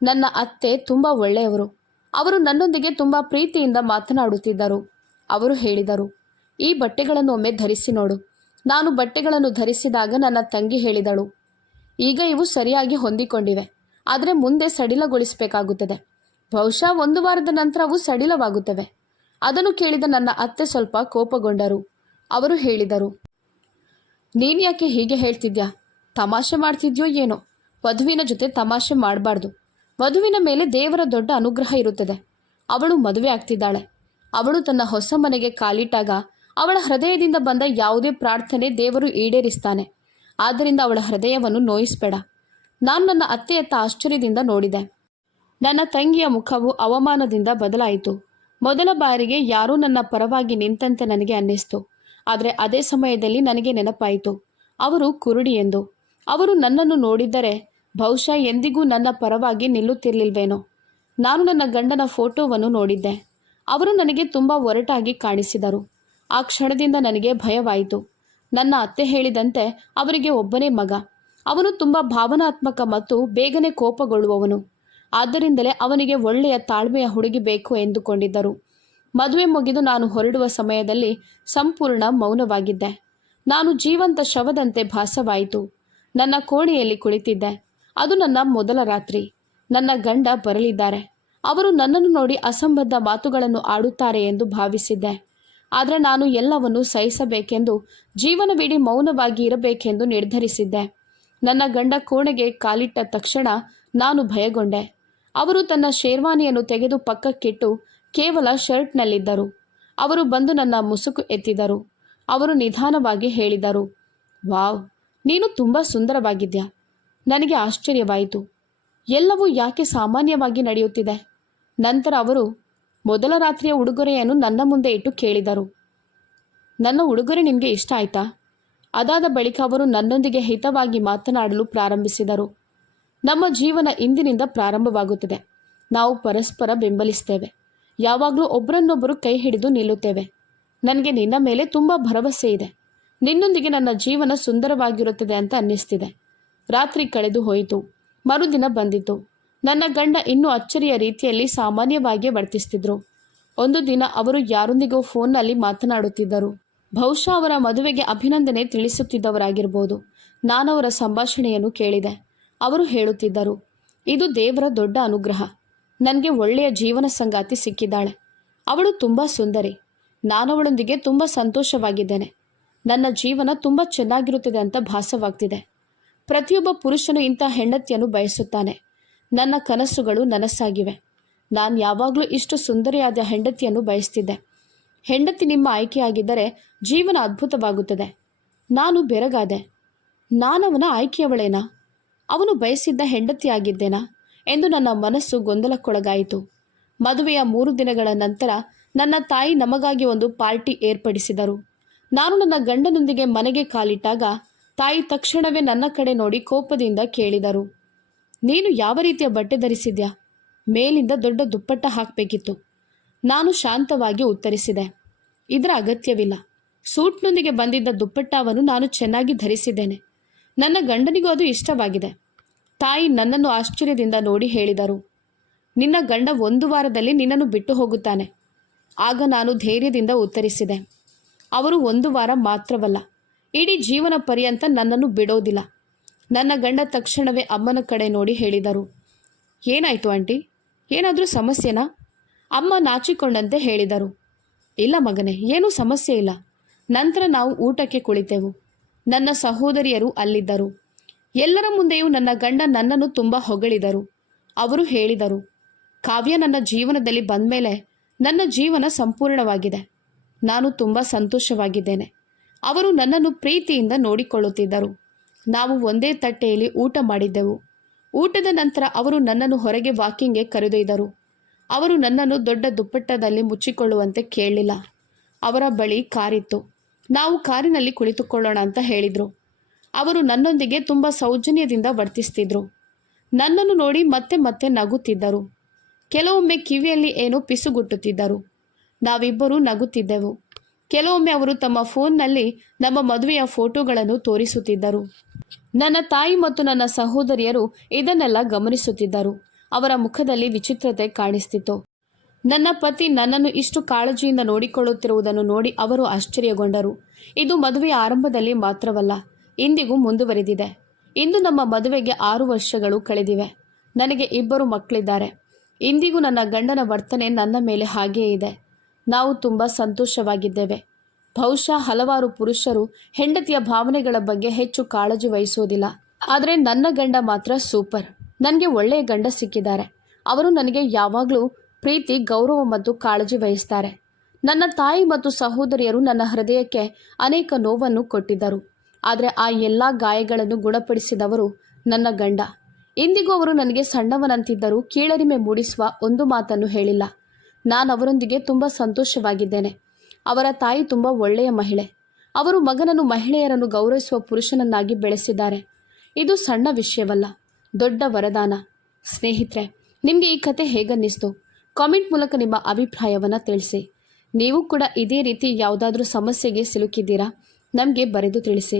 ನನ್ನ ಅತ್ತೆ ತುಂಬ ಒಳ್ಳೆಯವರು. ಅವರು ನನ್ನೊಂದಿಗೆ ತುಂಬ ಪ್ರೀತಿಯಿಂದ ಮಾತನಾಡುತ್ತಿದ್ದರು. ಅವರು ಹೇಳಿದರು, ಈ ಬಟ್ಟೆಗಳನ್ನು ಒಮ್ಮೆ ಧರಿಸಿ ನೋಡು. ನಾನು ಬಟ್ಟೆಗಳನ್ನು ಧರಿಸಿದಾಗ ನನ್ನ ತಂಗಿ ಹೇಳಿದಳು, ಈಗ ಇವು ಸರಿಯಾಗಿ ಹೊಂದಿಕೊಂಡಿವೆ, ಆದರೆ ಮುಂದೆ ಸಡಿಲಗೊಳಿಸಬೇಕಾಗುತ್ತದೆ. ಬಹುಶಃ 1 ವಾರದ ನಂತರ ಅವು ಸಡಿಲವಾಗುತ್ತವೆ. ಅದನ್ನು ಕೇಳಿದ ನನ್ನ ಅತ್ತೆ ಸ್ವಲ್ಪ ಕೋಪಗೊಂಡರು. ಅವರು ಹೇಳಿದರು, ನೀನು ಯಾಕೆ ಹೀಗೆ ಹೇಳ್ತಿದ್ಯಾ? ತಮಾಷೆ ಮಾಡ್ತಿದ್ಯೋ ಏನೋ? ವಧುವಿನ ಜೊತೆ ತಮಾಷೆ ಮಾಡಬಾರ್ದು. ವಧುವಿನ ಮೇಲೆ ದೇವರ ದೊಡ್ಡ ಅನುಗ್ರಹ ಇರುತ್ತದೆ. ಅವಳು ಮದುವೆ ಆಗ್ತಿದ್ದಾಳೆ. ಅವಳು ತನ್ನ ಹೊಸ ಮನೆಗೆ ಕಾಲಿಟ್ಟಾಗ ಅವಳ ಹೃದಯದಿಂದ ಬಂದ ಯಾವುದೇ ಪ್ರಾರ್ಥನೆ ದೇವರು ಈಡೇರಿಸ್ತಾನೆ. ಆದ್ದರಿಂದ ಅವಳ ಹೃದಯವನ್ನು ನೋಯಿಸಬೇಡ. ನಾನು ನನ್ನ ಅತ್ತೆಯತ್ತ ಆಶ್ಚರ್ಯದಿಂದ ನೋಡಿದೆ. ನನ್ನ ತಂಗಿಯ ಮುಖವು ಅವಮಾನದಿಂದ ಬದಲಾಯಿತು. ಮೊದಲ ಬಾರಿಗೆ ಯಾರೂ ನನ್ನ ಪರವಾಗಿ ನಿಂತಂತೆ ನನಗೆ ಅನ್ನಿಸ್ತು. ಆದರೆ ಅದೇ ಸಮಯದಲ್ಲಿ ನನಗೆ ನೆನಪಾಯಿತು, ಅವರು ಕುರುಡಿ ಎಂದು. ಅವರು ನನ್ನನ್ನು ನೋಡಿದ್ದರೆ ಬಹುಶಃ ಎಂದಿಗೂ ನನ್ನ ಪರವಾಗಿ ನಿಲ್ಲುತ್ತಿರಲಿಲ್ವೇನೋ. ನಾನು ನನ್ನ ಗಂಡನ ಫೋಟೋವನ್ನು ನೋಡಿದ್ದೆ. ಅವರು ನನಗೆ ತುಂಬ ಒರಟಾಗಿ ಕಾಣಿಸಿದರು. ಆ ಕ್ಷಣದಿಂದ ನನಗೆ ಭಯವಾಯಿತು. ನನ್ನ ಅತ್ತೆ ಹೇಳಿದಂತೆ ಅವರಿಗೆ ಒಬ್ಬನೇ ಮಗ. ಅವನು ತುಂಬ ಭಾವನಾತ್ಮಕ ಮತ್ತು ಬೇಗನೆ ಕೋಪಗೊಳ್ಳುವವನು. ಆದ್ದರಿಂದಲೇ ಅವನಿಗೆ ಒಳ್ಳೆಯ ತಾಳ್ಮೆಯ ಹುಡುಗಿ ಬೇಕು ಎಂದುಕೊಂಡಿದ್ದರು. ಮದುವೆ ಮುಗಿದು ನಾನು ಹೊರಡುವ ಸಮಯದಲ್ಲಿ ಸಂಪೂರ್ಣ ಮೌನವಾಗಿದ್ದೆ. ನಾನು ಜೀವಂತ ಶವದಂತೆ ಭಾಸವಾಯಿತು. ನನ್ನ ಕೋಣೆಯಲ್ಲಿ ಕುಳಿತಿದ್ದೆ. ಅದು ನನ್ನ ಮೊದಲ ರಾತ್ರಿ. ನನ್ನ ಗಂಡ ಬರಲಿದ್ದಾರೆ. ಅವರು ನನ್ನನ್ನು ನೋಡಿ ಅಸಂಬದ್ಧ ಮಾತುಗಳನ್ನು ಆಡುತ್ತಾರೆ ಎಂದು ಭಾವಿಸಿದ್ದೆ. ಆದರೆ ನಾನು ಎಲ್ಲವನ್ನೂ ಸಹಿಸಬೇಕೆಂದು, ಜೀವನವಿಡೀ ಮೌನವಾಗಿ ಇರಬೇಕೆಂದು ನಿರ್ಧರಿಸಿದ್ದೆ. ನನ್ನ ಗಂಡ ಕೋಣೆಗೆ ಕಾಲಿಟ್ಟ ತಕ್ಷಣ ನಾನು ಭಯಗೊಂಡೆ. ಅವರು ತನ್ನ ಶೇರ್ವಾನಿಯನ್ನು ತೆಗೆದು ಪಕ್ಕಕ್ಕಿಟ್ಟು ಕೇವಲ ಶರ್ಟ್ನಲ್ಲಿದ್ದರು. ಅವರು ಬಂದು ನನ್ನ ಮುಸುಕು ಎತ್ತಿದರು. ಅವರು ನಿಧಾನವಾಗಿ ಹೇಳಿದರು, ವಾವ್, ನೀನು ತುಂಬ ಸುಂದರವಾಗಿದ್ಯಾ. ನನಗೆ ಆಶ್ಚರ್ಯವಾಯಿತು. ಎಲ್ಲವೂ ಯಾಕೆ ಸಾಮಾನ್ಯವಾಗಿ ನಡೆಯುತ್ತಿದೆ? ನಂತರ ಅವರು ಮೊದಲ ರಾತ್ರಿಯ ಉಡುಗೊರೆಯನ್ನು ನನ್ನ ಮುಂದೆ ಇಟ್ಟು ಕೇಳಿದರು, ನನ್ನ ಉಡುಗೊರೆ ನಿಮಗೆ ಇಷ್ಟ ಆಯ್ತಾ? ಅದಾದ ಬಳಿಕ ಅವರು ನನ್ನೊಂದಿಗೆ ಹಿತವಾಗಿ ಮಾತನಾಡಲು ಪ್ರಾರಂಭಿಸಿದರು. ನಮ್ಮ ಜೀವನ ಇಂದಿನಿಂದ ಪ್ರಾರಂಭವಾಗುತ್ತದೆ. ನಾವು ಪರಸ್ಪರ ಬೆಂಬಲಿಸ್ತೇವೆ. ಯಾವಾಗಲೂ ಒಬ್ಬರನ್ನೊಬ್ಬರು ಕೈ ಹಿಡಿದು ನಿಲ್ಲುತ್ತೇವೆ. ನನಗೆ ನಿನ್ನ ಮೇಲೆ ತುಂಬ ಭರವಸೆ ಇದೆ. ನಿನ್ನೊಂದಿಗೆ ನನ್ನ ಜೀವನ ಸುಂದರವಾಗಿರುತ್ತದೆ ಅಂತ ಅನ್ನಿಸ್ತಿದೆ. ರಾತ್ರಿ ಕಳೆದು ಹೋಯಿತು. ಮರುದಿನ ಬಂದಿತು. ನನ್ನ ಗಂಡ ಇನ್ನೂ ಅಚ್ಚರಿಯ ರೀತಿಯಲ್ಲಿ ಸಾಮಾನ್ಯವಾಗಿ ವರ್ತಿಸ್ತಿದ್ರು. ಒಂದು ದಿನ ಅವರು ಯಾರೊಂದಿಗೋ ಫೋನ್ನಲ್ಲಿ ಮಾತನಾಡುತ್ತಿದ್ದರು. ಬಹುಶಃ ಅವರ ಮದುವೆಗೆ ಅಭಿನಂದನೆ ತಿಳಿಸುತ್ತಿದ್ದವರಾಗಿರ್ಬೋದು. ನಾನವರ ಸಂಭಾಷಣೆಯನ್ನು ಕೇಳಿದೆ. ಅವರು ಹೇಳುತ್ತಿದ್ದರು, ಇದು ದೇವರ ದೊಡ್ಡ ಅನುಗ್ರಹ. ನನಗೆ ಒಳ್ಳೆಯ ಜೀವನ ಸಂಗಾತಿ ಸಿಕ್ಕಿದ್ದಾಳೆ. ಅವಳು ತುಂಬ ಸುಂದರಿ. ನಾನವಳೊಂದಿಗೆ ತುಂಬ ಸಂತೋಷವಾಗಿದ್ದೇನೆ. ನನ್ನ ಜೀವನ ತುಂಬ ಚೆನ್ನಾಗಿರುತ್ತದೆ ಅಂತ ಭಾಸವಾಗ್ತಿದೆ. ಪ್ರತಿಯೊಬ್ಬ ಪುರುಷನು ಇಂಥ ಹೆಂಡತಿಯನ್ನು ಬಯಸುತ್ತಾನೆ. ನನ್ನ ಕನಸುಗಳು ನನಸಾಗಿವೆ. ನಾನು ಯಾವಾಗಲೂ ಇಷ್ಟು ಸುಂದರಿಯಾದ ಹೆಂಡತಿಯನ್ನು ಬಯಸ್ತಿದ್ದೆ. ಹೆಂಡತಿ ನಿಮ್ಮ ಆಯ್ಕೆಯಾಗಿದ್ದರೆ ಜೀವನ ಅದ್ಭುತವಾಗುತ್ತದೆ. ನಾನು ಬೆರಗಾದೆ. ನಾನವನ ಆಯ್ಕೆಯವಳೇನಾ? ಅವನು ಬಯಸಿದ್ದ ಹೆಂಡತಿಯಾಗಿದ್ದೇನಾ ಎಂದು ನನ್ನ ಮನಸ್ಸು ಗೊಂದಲಕ್ಕೊಳಗಾಯಿತು. ಮದುವೆಯ 3 ದಿನಗಳ ನಂತರ ನನ್ನ ತಾಯಿ ನಮಗಾಗಿ ಒಂದು ಪಾರ್ಟಿ ಏರ್ಪಡಿಸಿದರು. ನಾನು ನನ್ನ ಗಂಡನೊಂದಿಗೆ ಮನೆಗೆ ಕಾಲಿಟ್ಟಾಗ ತಾಯಿ ತಕ್ಷಣವೇ ನನ್ನ ಕಡೆ ನೋಡಿ ಕೋಪದಿಂದ ಕೇಳಿದರು, ನೀನು ಯಾವ ರೀತಿಯ ಬಟ್ಟೆ ಧರಿಸಿದ್ಯಾ? ಮೇಲಿಂದ ದೊಡ್ಡ ದುಪ್ಪಟ್ಟ ಹಾಕಬೇಕಿತ್ತು. ನಾನು ಶಾಂತವಾಗಿ ಉತ್ತರಿಸಿದೆ, ಇದರ ಅಗತ್ಯವಿಲ್ಲ. ಸೂಟ್ನೊಂದಿಗೆ ಬಂದಿದ್ದ ದುಪ್ಪಟ್ಟವನ್ನು ನಾನು ಚೆನ್ನಾಗಿ ಧರಿಸಿದ್ದೇನೆ. ನನ್ನ ಗಂಡನಿಗೂ ಅದು ಇಷ್ಟವಾಗಿದೆ. ತಾಯಿ ನನ್ನನ್ನು ಆಶ್ಚರ್ಯದಿಂದ ನೋಡಿ ಹೇಳಿದರು, ನಿನ್ನ ಗಂಡ 1 ವಾರದಲ್ಲಿ ನಿನ್ನನ್ನು ಬಿಟ್ಟು ಹೋಗುತ್ತಾನೆ. ಆಗ ನಾನು ಧೈರ್ಯದಿಂದ ಉತ್ತರಿಸಿದೆ, ಅವರು 1 ವಾರ ಮಾತ್ರವಲ್ಲ, ಇಡೀ ಜೀವನ ಪರ್ಯಂತ ನನ್ನನ್ನು ಬಿಡೋದಿಲ್ಲ. ನನ್ನ ಗಂಡ ತಕ್ಷಣವೇ ಅಮ್ಮನ ಕಡೆ ನೋಡಿ ಹೇಳಿದರು, ಏನಾಯಿತು ಆಂಟಿ, ಏನಾದರೂ ಸಮಸ್ಯೆನಾ? ಅಮ್ಮ ನಾಚಿಕೊಂಡಂತೆ ಹೇಳಿದರು, ಇಲ್ಲ ಮಗನೇ, ಏನೂ ಸಮಸ್ಯೆ ಇಲ್ಲ. ನಂತರ ನಾವು ಊಟಕ್ಕೆ ಕುಳಿತೆವು. ನನ್ನ ಸಹೋದರಿಯರು ಅಲ್ಲಿದ್ದರು. ಎಲ್ಲರ ಮುಂದೆಯೂ ನನ್ನ ಗಂಡ ನನ್ನನ್ನು ತುಂಬ ಹೊಗಳಿದರು. ಅವರು ಹೇಳಿದರು, ಕಾವ್ಯ ನನ್ನ ಜೀವನದಲ್ಲಿ ಬಂದಮೇಲೆ ನನ್ನ ಜೀವನ ಸಂಪೂರ್ಣವಾಗಿದೆ. ನಾನು ತುಂಬ ಸಂತೋಷವಾಗಿದ್ದೇನೆ. ಅವರು ನನ್ನನ್ನು ಪ್ರೀತಿಯಿಂದ ನೋಡಿಕೊಳ್ಳುತ್ತಿದ್ದರು. ನಾವು ಒಂದೇ ತಟ್ಟೆಯಲ್ಲಿ ಊಟ ಮಾಡಿದ್ದೆವು. ಊಟದ ನಂತರ ಅವರು ನನ್ನನ್ನು ಹೊರಗೆ ವಾಕಿಂಗ್ಗೆ ಕರೆದೊಯ್ದರು. ಅವರು ನನ್ನನ್ನು ದೊಡ್ಡ ದುಪ್ಪಟ್ಟದಲ್ಲಿ ಮುಚ್ಚಿಕೊಳ್ಳುವಂತೆ ಕೇಳಲಿಲ್ಲ. ಅವರ ಬಳಿ ಕಾರಿತ್ತು. ನಾವು ಕಾರಿನಲ್ಲಿ ಕುಳಿತುಕೊಳ್ಳೋಣ ಅಂತ ಹೇಳಿದರು. ಅವರು ನನ್ನೊಂದಿಗೆ ತುಂಬ ಸೌಜನ್ಯದಿಂದ ವರ್ತಿಸ್ತಿದ್ರು. ನನ್ನನ್ನು ನೋಡಿ ಮತ್ತೆ ಮತ್ತೆ ನಗುತ್ತಿದ್ದರು. ಕೆಲವೊಮ್ಮೆ ಕಿವಿಯಲ್ಲಿ ಏನೋ ಪಿಸುಗುಟ್ಟುತ್ತಿದ್ದರು. ನಾವಿಬ್ಬರೂ ನಗುತ್ತಿದ್ದೆವು. ಕೆಲವೊಮ್ಮೆ ಅವರು ತಮ್ಮ ಫೋನ್ನಲ್ಲಿ ನಮ್ಮ ಮದುವೆಯ ಫೋಟೋಗಳನ್ನು ತೋರಿಸುತ್ತಿದ್ದರು. ನನ್ನ ತಾಯಿ ಮತ್ತು ನನ್ನ ಸಹೋದರಿಯರು ಇದನ್ನೆಲ್ಲ ಗಮನಿಸುತ್ತಿದ್ದರು. ಅವರ ಮುಖದಲ್ಲಿ ವಿಚಿತ್ರತೆ ಕಾಣಿಸ್ತಿತ್ತು. ನನ್ನ ಪತಿ ನನ್ನನ್ನು ಇಷ್ಟು ಕಾಳಜಿಯಿಂದ ನೋಡಿಕೊಳ್ಳುತ್ತಿರುವುದನ್ನು ನೋಡಿ ಅವರು ಆಶ್ಚರ್ಯಗೊಂಡರು. ಇದು ಮದುವೆಯ ಆರಂಭದಲ್ಲಿ ಮಾತ್ರವಲ್ಲ, ಇಂದಿಗೂ ಮುಂದುವರೆದಿದೆ. ಇಂದು ನಮ್ಮ ಮದುವೆಗೆ 6 ವರ್ಷಗಳು ಕಳೆದಿವೆ. ನನಗೆ 2 ಮಕ್ಕಳಿದ್ದಾರೆ. ಇಂದಿಗೂ ನನ್ನ ಗಂಡನ ವರ್ತನೆ ನನ್ನ ಮೇಲೆ ಹಾಗೆಯೇ ಇದೆ. ನಾವು ತುಂಬ ಸಂತೋಷವಾಗಿದ್ದೇವೆ. ಬಹುಶಃ ಹಲವಾರು ಪುರುಷರು ಹೆಂಡತಿಯ ಭಾವನೆಗಳ ಬಗ್ಗೆ ಹೆಚ್ಚು ಕಾಳಜಿ ವಹಿಸುವುದಿಲ್ಲ. ಆದರೆ ನನ್ನ ಗಂಡ ಮಾತ್ರ ಸೂಪರ್. ನನಗೆ ಒಳ್ಳೆಯ ಗಂಡ ಸಿಕ್ಕಿದ್ದಾರೆ. ಅವರು ನನಗೆ ಯಾವಾಗಲೂ ಪ್ರೀತಿ, ಗೌರವ ಮತ್ತು ಕಾಳಜಿ ವಹಿಸ್ತಾರೆ. ನನ್ನ ತಾಯಿ ಮತ್ತು ಸಹೋದರಿಯರು ನನ್ನ ಹೃದಯಕ್ಕೆ ಅನೇಕ ನೋವನ್ನು ಕೊಟ್ಟಿದ್ದರು. ಆದರೆ ಆ ಎಲ್ಲ ಗಾಯಗಳನ್ನು ಗುಣಪಡಿಸಿದವರು ನನ್ನ ಗಂಡ. ಇಂದಿಗೂ ಅವರು ನನಗೆ ಸಣ್ಣವನಂತಿದ್ದರೂ ಕೀಳರಿಮೆ ಮೂಡಿಸುವ ಒಂದು ಮಾತನ್ನು ಹೇಳಿಲ್ಲ. ನಾನು ಅವರೊಂದಿಗೆ ತುಂಬ ಸಂತೋಷವಾಗಿದ್ದೇನೆ. ಅವರ ತಾಯಿ ತುಂಬ ಒಳ್ಳೆಯ ಮಹಿಳೆ. ಅವರು ಮಗನನ್ನು, ಮಹಿಳೆಯರನ್ನು ಗೌರವಿಸುವ ಪುರುಷನನ್ನಾಗಿ ಬೆಳೆಸಿದ್ದಾರೆ. ಇದು ಸಣ್ಣ ವಿಷಯವಲ್ಲ, ದೊಡ್ಡ ವರದಾನ. ಸ್ನೇಹಿತರೆ, ನಿಮಗೆ ಈ ಕತೆ ಹೇಗನ್ನಿಸ್ತು? ಕಾಮೆಂಟ್ ಮೂಲಕ ನಿಮ್ಮ ಅಭಿಪ್ರಾಯವನ್ನು ತಿಳಿಸಿ. ನೀವು ಕೂಡ ಇದೇ ರೀತಿ ಯಾವುದಾದ್ರೂ ಸಮಸ್ಯೆಗೆ ಸಿಲುಕಿದ್ದೀರಾ? ನಮಗೆ ಬರೆದು ತಿಳಿಸಿ.